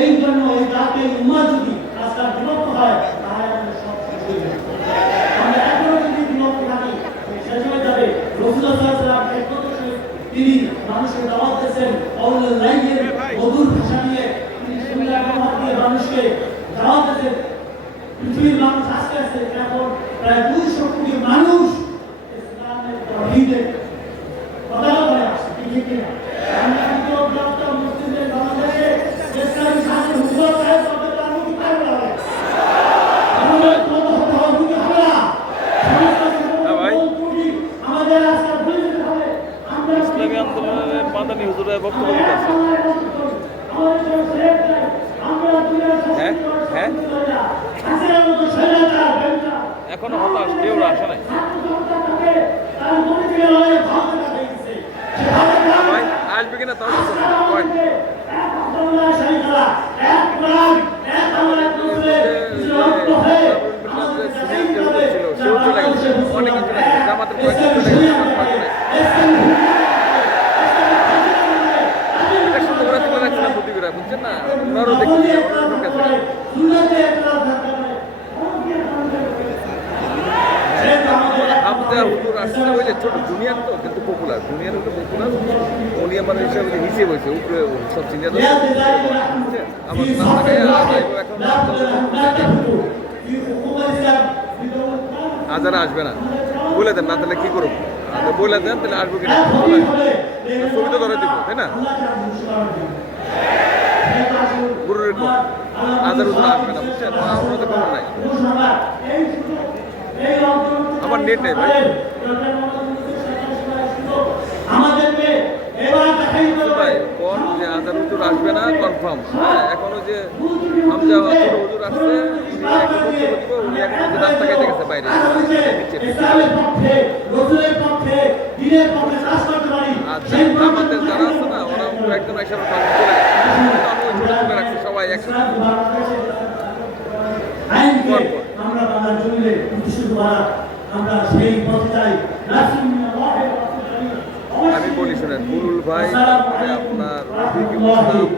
এই জন্য এই জাতি উম্মাহ যদি আজকে বিভক্ত হয় তাহলে আমাদের সব শেষ হয়ে যাবে। আমরা এখনো যদি বিভক্ত থাকি শেষ হয়ে যাবে। রাসূলুল্লাহ সাল্লাল্লাহু আলাইহি ওয়াসাল্লাম তিনি মানুষকে দাওয়াত দিয়েছেন কাউলুল লাইয়ের মধুর ভাষা দিয়ে, তিনি সুন্দর কথা দিয়ে মানুষকে দাওয়াত দিয়েছেন। পৃথিবীর মানুষ আস্তে আস্তে এখন প্রায় 200 কোটি মানুষ ইসলামের তাওহীদের কথা বলে আসছে, ঠিক কিনা? আমরা কিন্তু ডক্টর মুসলিমদের বাংলাদেশে ইসলামী শাসন হুকুমত সাহেব করতে পারবো কি পারবো না? আমাদের কত হতে হবে কি হবে না? আমাদের আজকে ভুলে যেতে হবে। আমরা ইসলামী আন্দোলনের মাদানী হুজুরের বক্তব্য দিতেছে। হ্যাঁ এখনো হতাশ, কেউ আসে নাই। ভাই আসবে কিনা তাও সেও চলে গেছে, অনেকে চলে গেছে, জামাতের কয়েকজন চলে গেছে, বুঝছেন না, ওনারও দেখছি হুজুর আসছে ওই যে ছোট জুনিয়র তো, কিন্তু পপুলার জুনিয়র হলো পপুলার, উনি আমার হিসাবে হিসেবে হয়েছে উপরে সব সিনিয়র আমার নাম এখন আজারা আসবে না বলে দেন না, তাহলে কি করবো? বলে দেন তাহলে আসবো কিনা, ছবি তো ধরে দিব তাই না? গুরুর আজার উজুর আসবে না, বুঝছেন? আমার তো খবর নাই, আমার নেট নেই ভাই। ভাই কোন যে আজার হুজুর আসবে না কনফার্ম, হ্যাঁ এখনো যে হামজা হুজুর আসছে উনি এখন যে রাস্তা কেটে গেছে বাইরে, আর আমাদের যারা আছে না ওরা একদম একসাথে চলে গেছে, আমি ওই ছোট তুলে রাখছি সবাই একসাথে। আমি বলি শোনেন, বুলুল ভাই, তারপরে আপনার রফিকুল ইসলাম,